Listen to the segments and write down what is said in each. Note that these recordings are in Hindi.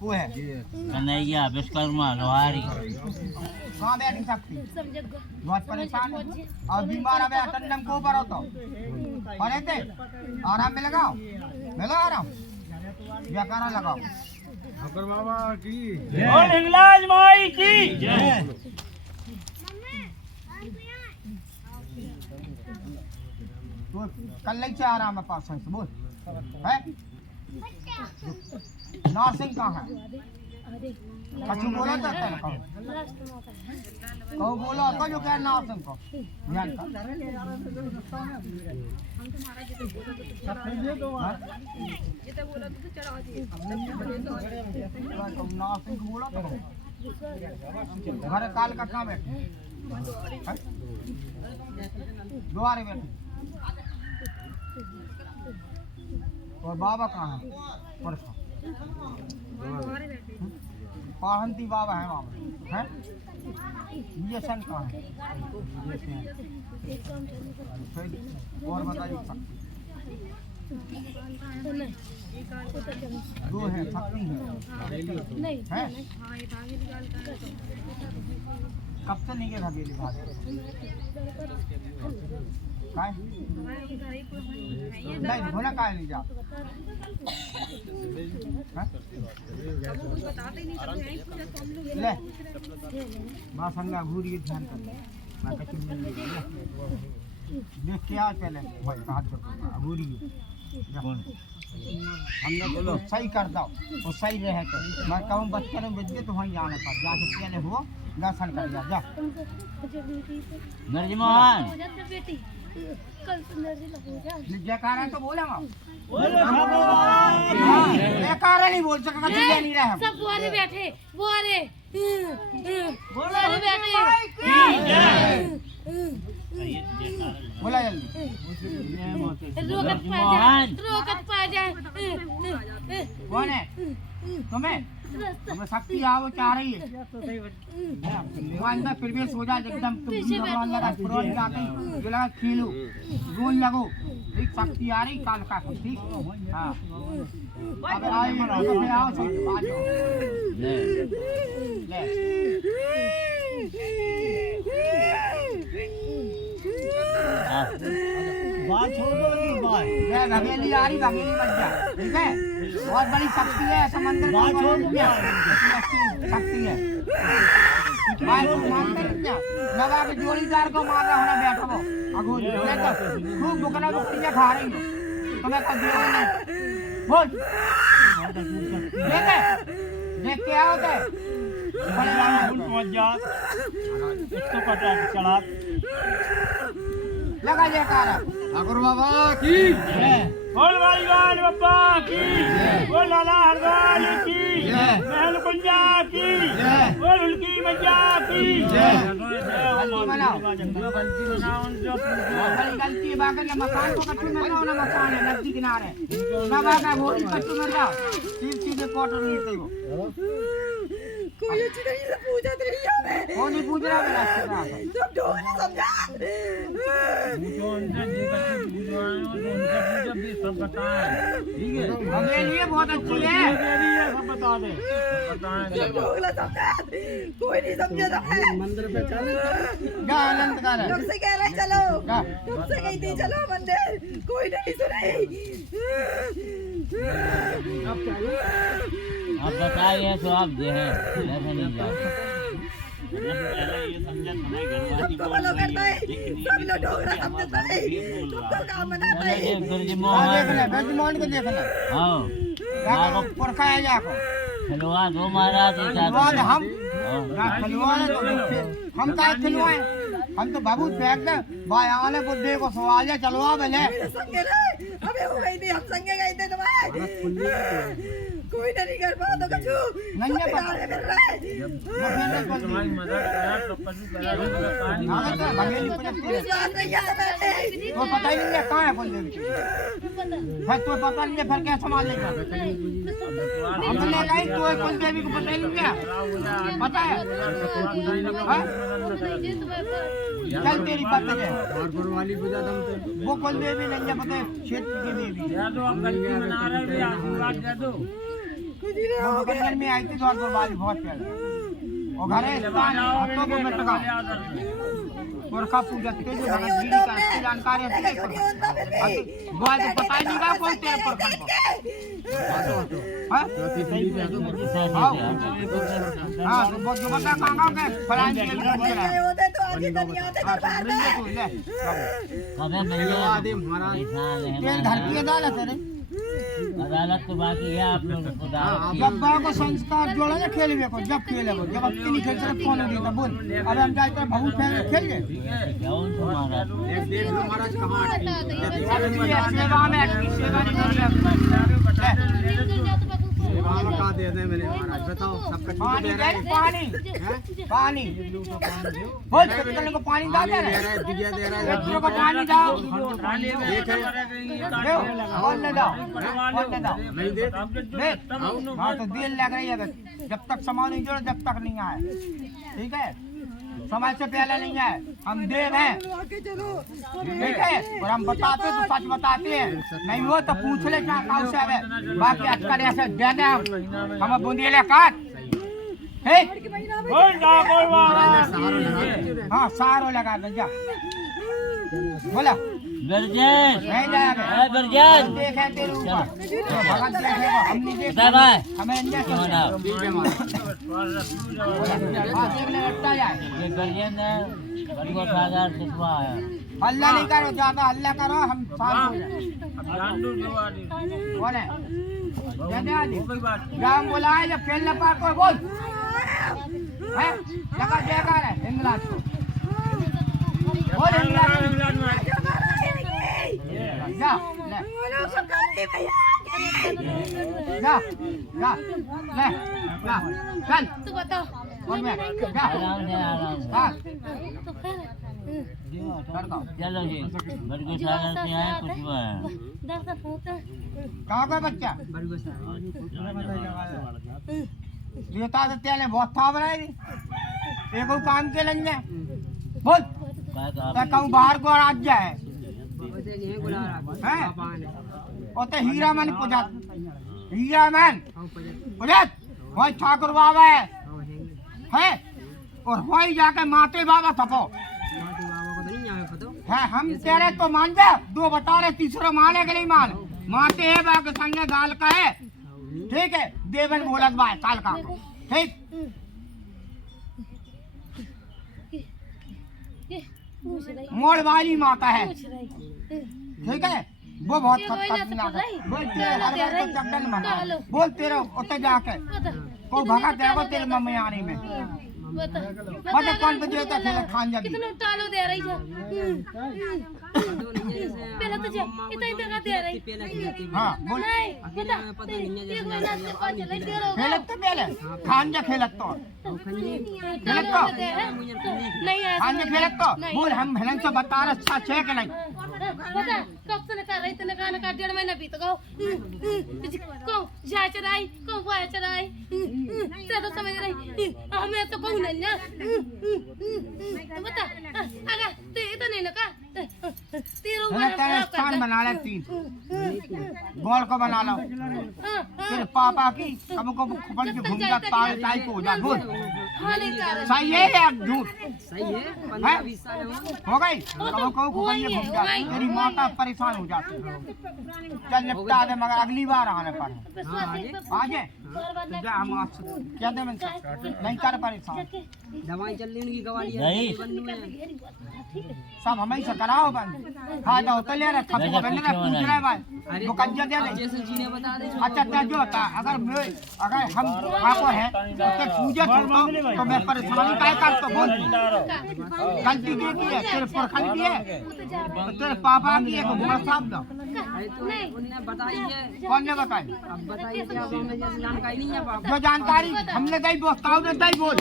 वो है कन्हैया विश्वकर्मा लोहारी कहाँ बैठी सकती बहुत परेशान और बीमार है टंडम को ऊपर होता पड़े थे आराम में लगाओ मिलो आराम जयकारा लगाओ ठाकुर बाबा की और हिंगलाज माई की जय। तो कल नहीं से आराम है पास से बोल है नर्सिंग कहाँ है कछु बोला जाता है कहो बोला होता जो क्या नर्सिंग को ध्यान का नर्सिंग को बोला तो घर काल का काम है द्वारे बैठे और बाबा कहाँ है परसों पढ़ंती बाबा है वहाँ है ये सन कहाँ है और बताइए दो है शक्ति है कब से नहीं गया हवेली बात नहीं भोला काय नहीं जा ले माँ संगा घूरी ध्यान कर मैं कच्ची मिल नहीं देख के आज पहले भाई हाथ जोड़ घूरी हमने बोलो सही कर दो तो सही रहे तो मैं कहूँ बच्चे ने भेजिए तो वहीं जाना था जाके पहले हुआ दर्शन कर जा जा नरजिमोहन जयकारा तो बोला जयकारा नहीं बोल सकता नहीं रहा सब बुआरे बैठे बुआरे बैठे बोला जल्दी रोकत पा जाए कौन है तुम्हें तुम्हें शक्ति आओ चाह रही है अंदर प्रवेश हो जाए एकदम तुम अंदर जाते लगा खेलो रोन लगो ठीक शक्ति आ रही काल का ठीक हाँ अब आओ सब ले बात छोड़ दो बात मैं हवेली आ रही हवेली बन जा ठीक है बहुत बड़ी शक्ति है समंदर बात छोड़ दो शक्ति है लगा के जोड़ीदार को मार रहा होना बैठो अगो खूब बुकना बुकनियां खा रही हो तुम्हें कब दिया नहीं बोल देख के आओ थे बड़े इसको पता चला लगा जयकारा ठाकुर बाबा की बोल भाई बाबा की बोल लाला हरवाल की महल कुंजा की बोल उनकी मैया की गलती बाकी मकान को कच्चू में जाओ ना मकान है नदी किनारे ना बाका घोड़ी कच्चू में जाओ सीधे क्वार्टर लेते हो कोई अच्छी तरीके से पूछा नहीं हमें कौन नहीं पूछ रहा मेरा सब ढोल नहीं समझा सब बताएं ठीक है हमारे लिए बहुत अच्छी है सब बता दे सब ढोल समझा कोई नहीं समझा मंदिर पे चल जा आनंद कर तुमसे कह रहे चलो तुमसे कही थी चलो मंदिर कोई नहीं सुनी आप बताइए तो आप जो है ऐसा नहीं जाओ सबको फॉलो करता है सब लोग ढोगरा समझता है सबको काम बनाता है गजमोहन को देख ले हाँ जाको पुरखा है जाको खिलवा दो महाराज हम खिलवाए तो हम क्या खिलवाए हम तो बाबू फेंक दे भाई आने बुद्धि को सवाल है चलवा पहले संगे अबे हो गई थी हम संगे गए थे तुम्हारे कोई नहीं कर पाओ तो कछु नहीं है पता मिल रहा है तुम्हारी मदद करा तो कछु करा भगेली पलटती है विश्वास नहीं है मैंने तो पता ही नहीं है कहाँ है कुलदेवी है तो पता नहीं है फिर क्या संभालेगा हमने कहीं तो कुलदेवी को पता ही नहीं है पता है चल तेरी बात है ठाकुर वाली पूजा दम वो कुलदेवी नहीं है पता है क्षेत्र की देवी या तो हम गलती मना रहे हैं आशीर्वाद दे दो बंगन में आई थी धौलपुर वाली बहुत पहले और घरे स्थान हाथों को में टका गोरखा पूजा के जो भगत जी का अच्छी जानकारी है वो तो पता ही नहीं का कोई तेरे पर खन हां हां तो वो जो बता कहां के फलान के होते तो आज तक नहीं आते दरबार में अबे नहीं आदि महाराज तेरे घर की अदालत है रे अदालत तो बाकी है आप लोग खुदा जब बा को संस्कार जोड़ा ना खेलवे को जब खेले वो जब अपनी नहीं खेल सकते कौन देता बोल अब हम जाते बहुत खेल गए कौन तुम्हारा देख लो महाराज कहां सेवा में सेवा नहीं सेवा का दे दे मैंने महाराज बताओ सबका चीज दे रहा है पानी पानी बोल कितने को पानी डाल दे दे रहा है दिया दे रहा है बच्चों को पानी दाओ देख बोल ले दाओ नहीं दे हाँ तो देर लग रही है जब तक सामान नहीं जोड़ो जब तक नहीं आए ठीक है समय से पहले नहीं आए हम दे रहे हैं ठीक है और हम बताते तो सच बताते हैं नहीं हो तो पूछ ले क्या काउ से है बाकी अटकर ऐसे दे दे हम बूंदिया काट ठीक बोल जा बोल हाँ सारो लगा दे जा बोला गर्जन नहीं जाएगा ए गर्जन देखे तेरे ऊपर भगत देखेगा हम नहीं देख बता भाई हमें इंडिया क्यों ना ठीक है महाराज हाँ देख ले लगता जाए ये गर्जन है बड़को सागर सिटवा है हल्ला नहीं करो ज्यादा हल्ला करो हम शांत हो जाए बोले राम बोलाए जब खेलने पार को बोल है लगा जयकार है इंग्लैंड को बोल इंग्लैंड जा ले जा जा ले जा चल तू बताओ और मैं जा आराम से हाँ तो फिर चलो जी बड़को सागर से आए कुछ हुआ है दर्शन होता कहाँ का बच्चा देता तो तेरे बहुत था बनाए एको काम के लंगे बोल तो कहूँ बाहर को राज्य है ओते हीरा मन पूजा हीरा मन पूजा वही ठाकुर बाबा है और वही जाके माते बाबा थपो है हम तेरे तो मान जा दो बता रहे तीसरा माने के नहीं मान माते है बाग संगे गाल का है ठीक है देवन बोलत बाय काल का ठीक मोड़ वाली माता है ठीक है वो बहुत खतरनाक है बोल तेरे हर बार तो चक्कर मना बोल तेरे उते जाके को भगा देखो तेरे मम्मी आने में बता कौन पे देता खेले खान जाती कितना टालो दे रही है पहले तो इतना इतना दे रही हाँ बोल नहीं बता एक महीना से पाँच चले दे रहा खेलत तो पहले खान जा खेलत तो खेलत तो नहीं है खान जा खेलत तो बोल हम भलन से बता रहे सच है कि नहीं बता कब से कर रही तने खाना का 1.5 महीना बीत गयो को जा चराई को वाया चराई ते तो समझ रही हमें तो कहू नहीं ना बता अगर ते तो नहीं ना का तेरे तेरे स्थान बना ले 3 गोल को बना लो तेरे पापा की हमको खुपड़ के घूम जा ताई ताई को हो जा बोल सही है या झूठ सही है 15-20 साल हो गई हमको खुपड़ के घूम जा तेरी माता परेशान हो जाती चल निपटा दे मगर अगली बार आने पर आजे तो जा हम आपसे क्या दे मैं नहीं कर परेशान दवाई चल रही उनकी गवाली नहीं सब हमें से कराओ बंद खाता होता ले रहा खप को बंद पूछ रहा है भाई वो कंजा दे दे जैसे जी ने बता दे अच्छा क्या जो होता अगर हम ठाकुर है तो पूजा छोड़ो तो मैं परेशानी काय कर तो बोल गलती की है तेरे पुरखन की है तो तेरे पापा की है घुमा साहब दो अरे तो उन्होंने बताई है कौन ने बताई अब बताइए क्या हमें जैसे जानकारी नहीं है बाप जो जानकारी हमने दई बोस्ताव ने दई बोल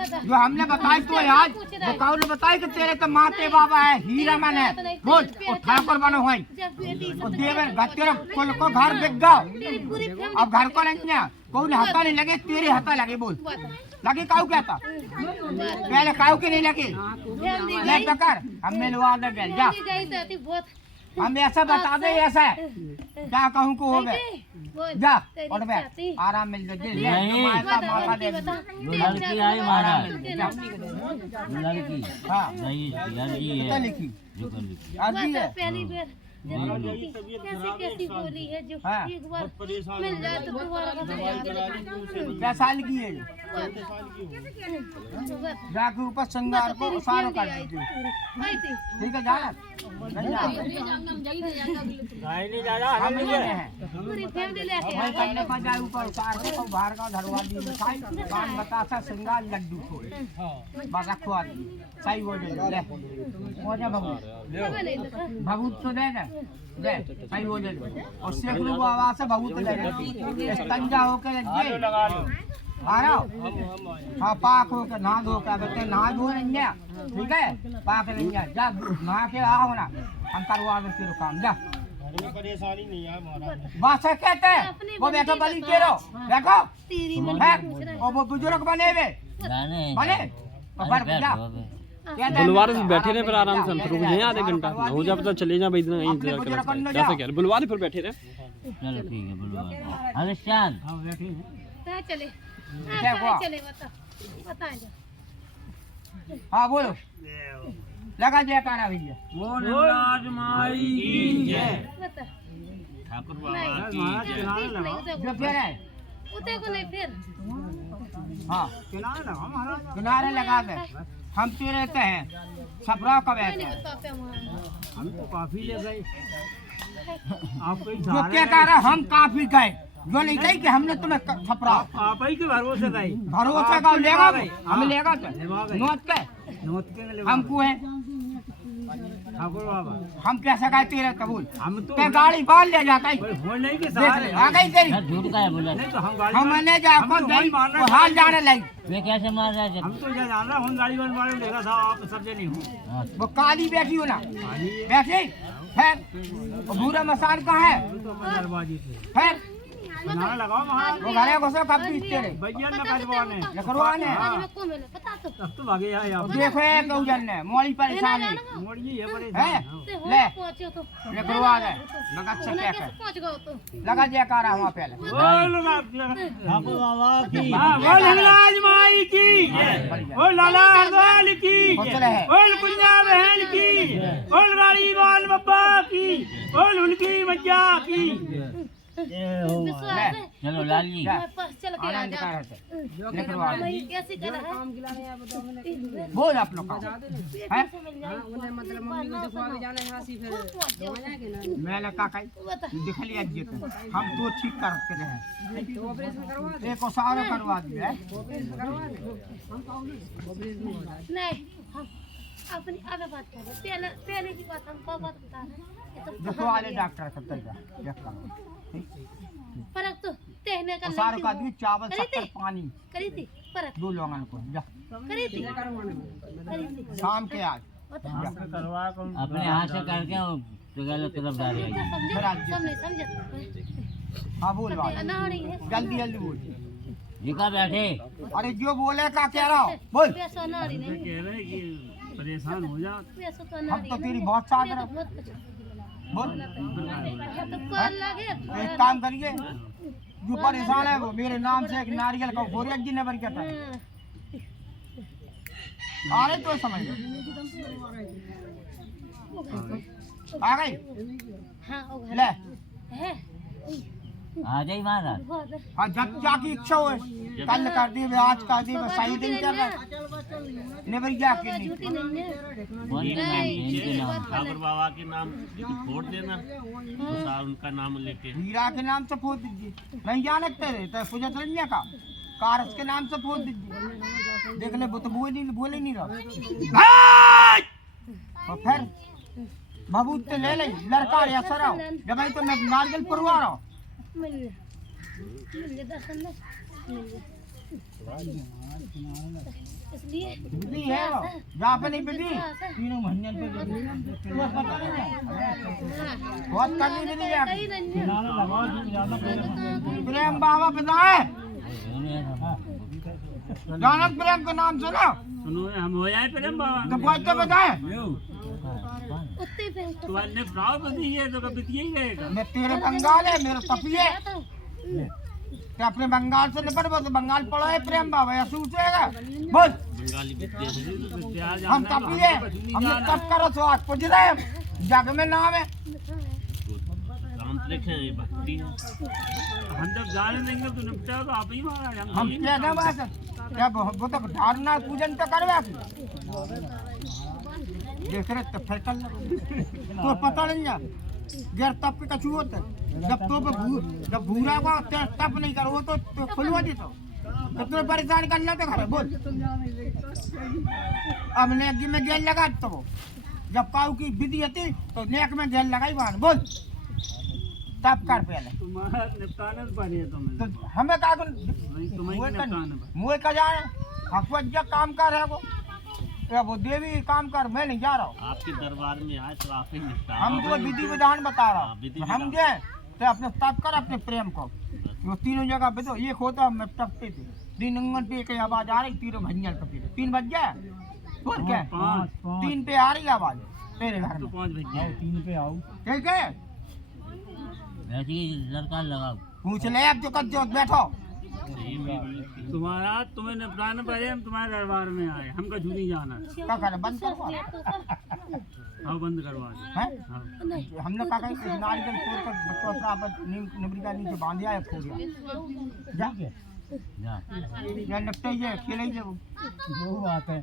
जो हमने बताई तो आज बोकाऊ ने बताई कि तेरे तो माते बाबा है हीरा मन है बोल वो ठाकुर बनो है वो देवर तेरे कुल को घर बिक गया अब घर को नहीं है कोई हाथा नहीं लगे तेरे हाथा लगे बोल लगे काऊ क्या था पहले काऊ के नहीं लगे ले पकड़ हम मिलवा दे गए जा हम ऐसा बता दे ऐसा है क्या कहूँ को हो गए जा और बैठ आराम मिल जाए नहीं। मौका दे जो लड़की आई महाराज लड़की हाँ नहीं लड़की क्या है लिखी जो कर लिखी अर्जी है पहली बार कैसी कैसी बोली है जो हाँ। एक बार मिल जाए तो दोबारा क्या साल की है जाके ऊपर श्रृंगार को सारो कर दीजिए ठीक है जाना नहीं दादा हम ले हैं पूरी फैमिली लेके भाई करने का जाए ऊपर उतार के और बाहर का धरवा दी मिठाई पान बतासा श्रृंगार लड्डू खोए बस रखवा दी सही हो जाए ले हो जा बाबू भभूत तो दे दे सही हो जाए और शेख लोग आवाज से भभूत ले ले तंजा होके लग लगा लो आ रहा हाँ पाक होके नहा धो के बच्चे नहा धो नहीं है ठीक है पाक नहीं है जा नहा के आओ ना हम करवा दे तेरे काम जा घर में परेशानी नहीं है महाराज बस कहते हैं वो बैठो बली केरो देखो तेरी है और वो बुजुर्ग बने हुए जाने बने तो पर जा बुलवार से बैठे रहे फिर आराम से हम रुक जाए आधे घंटा हो जाए पता चले जाए भाई इतना इंतजार कर कैसे क्या बुलवार पर बैठे रहे चलो ठीक है बुलवा अरे चांद हाँ बैठे हैं कहाँ चले क्या हुआ? चले बता जा हाँ बोलो लगा जयकारा भैया राज माई की जय बता ठाकुर महाराज किनारे लगाओ जो फिर है उते को नहीं फिर हाँ किनारे लगाओ महाराज किनारे लगा दे हम तो रहते हैं छपरा का बैठे हैं बता पे वहाँ हम तो काफी ले गए आपको ही जो सहारा क्या कह रहा हम काफी गए जो नहीं कही कि हमने तुम्हें छपरा आप ही के भरोसे गए भरोसा का लेगा हम लेगा तो लेवा गए। नोट के नोट के ले हमको है ठाकुर बाबा हम कैसे कहते रहते बोल हम तो ते गाड़ी बांध ले जाता है हो नहीं के देख सहारे ले, आ गई तेरी झूठ का है बोला नहीं तो हम गाड़ी हमने जाकर गई वो हाल जाने लगी वे कैसे मार रहा है हम तो ये जान रहा हम गाड़ी बन वाले लेगा था आप समझे नहीं हो वो काली बैठी हो ना बैठी है वो भूरा मसान कहाँ है तो मैं दरवाजे से है किनारे लगाओ महाराज वो घरे घुसो कब पीछते रहे भैया न करवाने लकड़वाने आज में को मैंने बता तो तब तो भागे आए आप देखो एक गौजन ने मोड़ी परेशान है मोड़ी ये बड़े है ते हो ले पहुंचे तो लकड़वा दे लगा अच्छा क्या कैसे पहुंच गए तो लगा जयकारा वहाँ पहले बोल ठाकुर बाबा की बोल हिंगलाज माई की बोल लाला हरदौल की हौसला है बोल कुंजा बहन की बोल गाड़ी वाल बाबा की बोल उनकी मैया की विश्वास है चलो लाली जा। मैं पास चल के आ आनंद जा का रहते लकड़वा दे मैं कैसे कर रहा है बोल आप लोग का है मैंने कहा कही दिख लिया जित हम तो ठीक करते रहे एक सारा करवा दिया नहीं हम अपनी अब बात कर रहे पहले पहले की बात हम कब बात बता रहे देखो वाले डॉक्टर सब देखा परक तो तेहने का सारा का दी चावल शक्कर पानी करी थी परक 2 लोगों को जा करी थी शाम के आज अपने हाथ से करके तो गलत तरफ डालेगी समझे हाँ बोल बात अनाड़ी है जल्दी जल्दी बोल जिका बैठे अरे जो बोले का कह रहा हूँ बोल पैसा अनाड़ी नहीं कह रहे कि परेशान हो जा पैसा तो हम अनाड़ी तो तेरी बहुत साथ रहे मत कुछ बोल तो कॉल लगे एक काम करिए जो परेशान है वो मेरे नाम से एक नारियल का फोरिया जी ने बन के था आ रहे तो समझ आ गई हाँ वो ले है आ जाई महाराज बहुत हाँ जब क्या की इच्छा हो कल कर दी आज कर दी सही दिन कर नेबर क्या की नहीं झूठी नहीं है कौन के नाम इनके नाम ठाकुर बाबा के नाम फोड़ देना सार उनका नाम लेके हीरा के नाम से फोड़ दीजिए नहीं जानते रहे तो पूजा चलिए का कारस के नाम से फोड़ दीजिए देख ले वो तो बोले नहीं रहा तो फिर बबूत तो ले ले लड़का ऐसा रहो जब मैं तो मैं नारियल पुरवा रहा हूँ मिल गया दर्शन इसलिए बिजली है वो जहाँ पे नहीं बिजली तीनों महीने पे बिजली बहुत करनी बिजली है कहीं नहीं प्रेम बाबा बताए जानक प्रेम के नाम से ना सुनो हम हो जाए प्रेम बाबा तो कोई तो बताए उत्ते पे तो अन्य प्राव बदी है तो कभी यही रहेगा। मैं तेरे बंगाल है मेरे तपिए ते अपने बंगाल से निपट बोल बंगाल पड़ा है प्रेम बाबा या सोचेगा बोल बंगाली विद्या हम तपिए हमने तप करो सो आज पूछ रहे हैं जग में नाम है तांत्रिक है ये भक्ति है। हम जब जाने देंगे तो निपटा तो आप ही महाराज हम क्या ना बात क्या वो तो धारणा पूजन तो करवा देख रहे तो फैकल तो पता नहीं है गैर तप के कछु होता है जब जब भूरा को तप नहीं करो तो खुलवा दी तो तुम्हें परेशान कर लो तो घर बोल अब नेक में गेल लगा तो जब काऊ की विधि थी तो नेक में गेल लगाई बाहर बोल तप कर पहले तुम्हारा निपटाने पर है तुम्हें तो हमें का तुम्हें मुँह का जाने हकवत काम कर है वो देवी काम कर मैं नहीं जा रहा हूँ आपके दरबार में आए तो आप ही निपटा। हम तो विधि विधान बता रहा हूँ विधि हम जे तो अपने तप कर अपने प्रेम को वो तीनों जगह पे तो एक होता मैं टपते थे तीन अंगन पे एक आवाज आ रही तीनों भंजन पे 3 बज गए बोल क्या 3 पे आ रही आवाज तेरे घर में 5 बज गए 3 पे आओ ठीक है ऐसी लड़का लगाओ पूछ ले अब जो कर जो बैठो तुम्हारा तुम्हें निपटाने पर हम तुम्हारे दरबार में आए हमका झूठी जाना क्या कर बंद करो हाँ बंद करवा दो। हैं हमने कहा कि नारियल फोड़ कर चौथरा पर निमरिका नीचे बांध दिया है फोड़ दिया जा जा या निपटे ये खेले ही वो बात है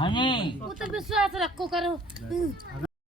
हनी वो तो विश्वास रखो करो